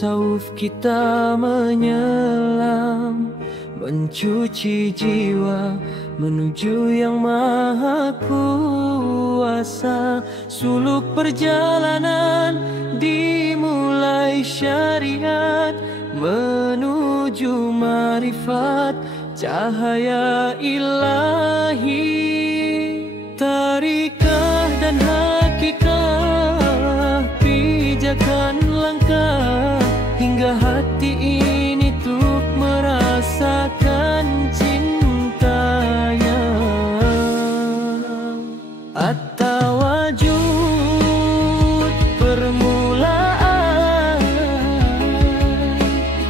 tasawuf kita menyelam, mencuci jiwa menuju yang maha kuasa. Suluk perjalanan dimulai syariat menuju marifat cahaya ilahi. Tarikah dan hakikah, pijakan langkah hingga hati ini tuk merasakan cintanya. At-tawajud permulaan,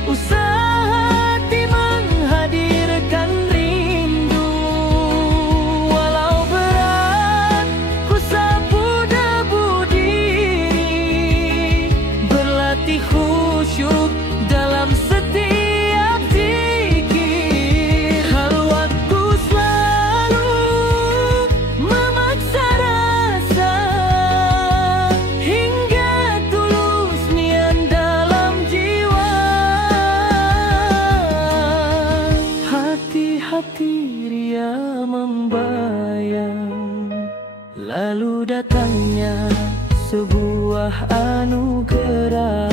usaha hati menghadirkan rindu. Walau berat ku sapu debu diri, berlatih khusyuk dalam setiap zikir. Khalwatku selalu memaksa rasa hingga tulus niat dalam jiwa. Hati-hati ria membayang, lalu datangnya sebuah anugerah.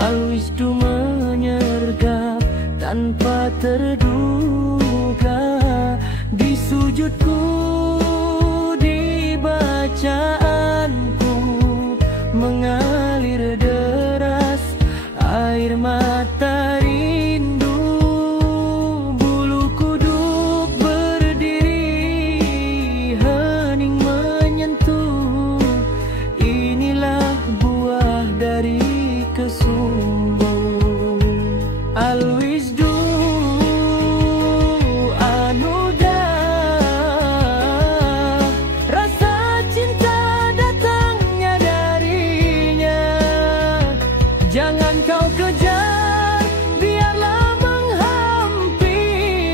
Al-Wisdu menyergap tanpa terduga di sujudku, di bacaanku mengalir deras air mata rindu. Bulu kuduk berdiri, hening menyentuh. Inilah buah dari kesungguh. Al-Wisdu anugerah, rasa cinta datangnya darinya. Jangan kau kejar, biarlah menghampiri.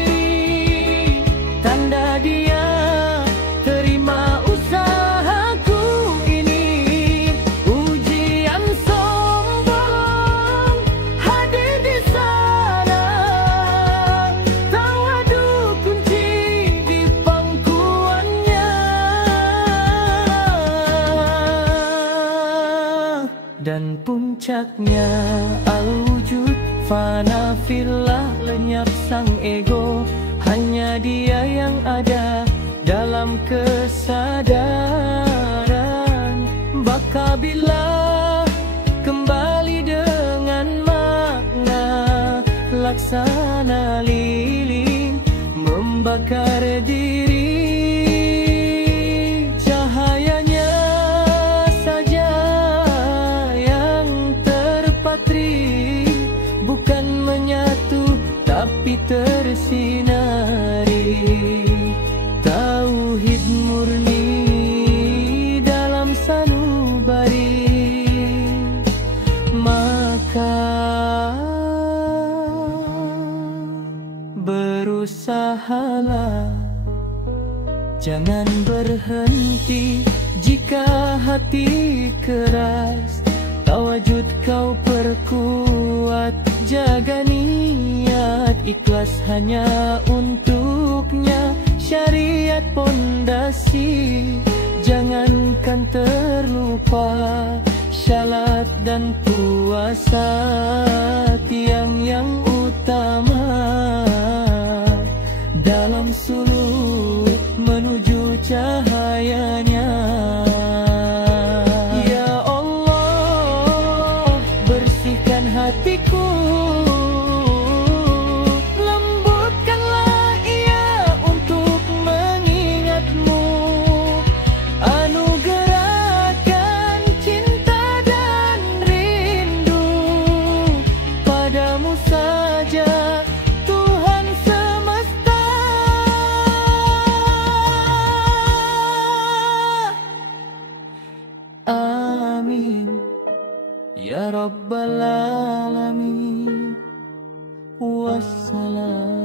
Tanda dia terima usahaku ini. Ujian sombong hadir di sana, tawadu kunci di pangkuannya. Dan puncaknya al-wujud fana fillah, lenyap sang ego. Hanya dia yang ada dalam kesadaran. Baka bila kembali dengan makna, laksana lilin membakar diri. Cahayanya saja yang terpatri, bukan menyatu tapi tersinari. Tauhid murni dalam sanubari, maka berusahalah, jangan berhenti. Jika hati keras, tawajud kau perkuat. Jaga niat ikhlas hanya untuknya. Syariat pondasi, jangankan terlupa. Syalat dan puasa tiang yang utama dalam suluk menuju cahayanya. Ya Allah, bersihkan hatiku, lembutkanlah ia untuk mengingatmu. Anugerahkan cinta dan rindu padamu saja, Tuhan semesta. Amin ya Rabbal Alamin. Wassalam.